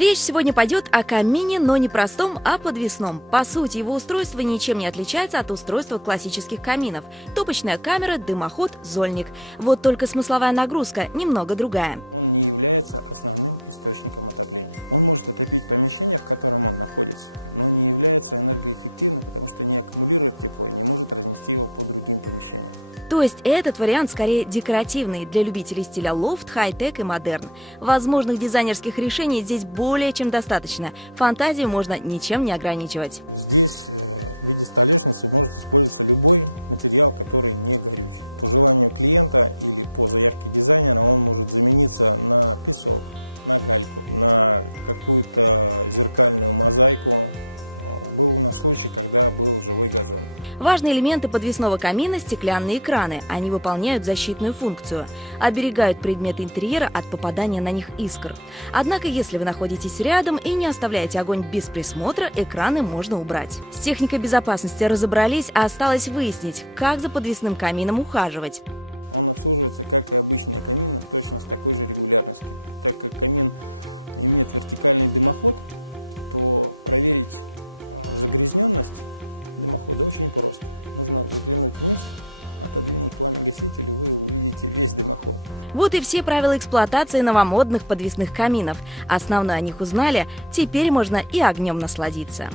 Речь сегодня пойдет о камине, но не простом, а подвесном. По сути, его устройство ничем не отличается от устройства классических каминов. Топочная камера, дымоход, зольник. Вот только смысловая нагрузка немного другая. То есть этот вариант скорее декоративный для любителей стиля лофт, хай-тек и модерн. Возможных дизайнерских решений здесь более чем достаточно. Фантазию можно ничем не ограничивать. Важные элементы подвесного камина – стеклянные экраны. Они выполняют защитную функцию, оберегают предметы интерьера от попадания на них искр. Однако, если вы находитесь рядом и не оставляете огонь без присмотра, экраны можно убрать. С техникой безопасности разобрались, а осталось выяснить, как за подвесным камином ухаживать. Вот и все правила эксплуатации новомодных подвесных каминов. Основное о них узнали, теперь можно и огнем насладиться.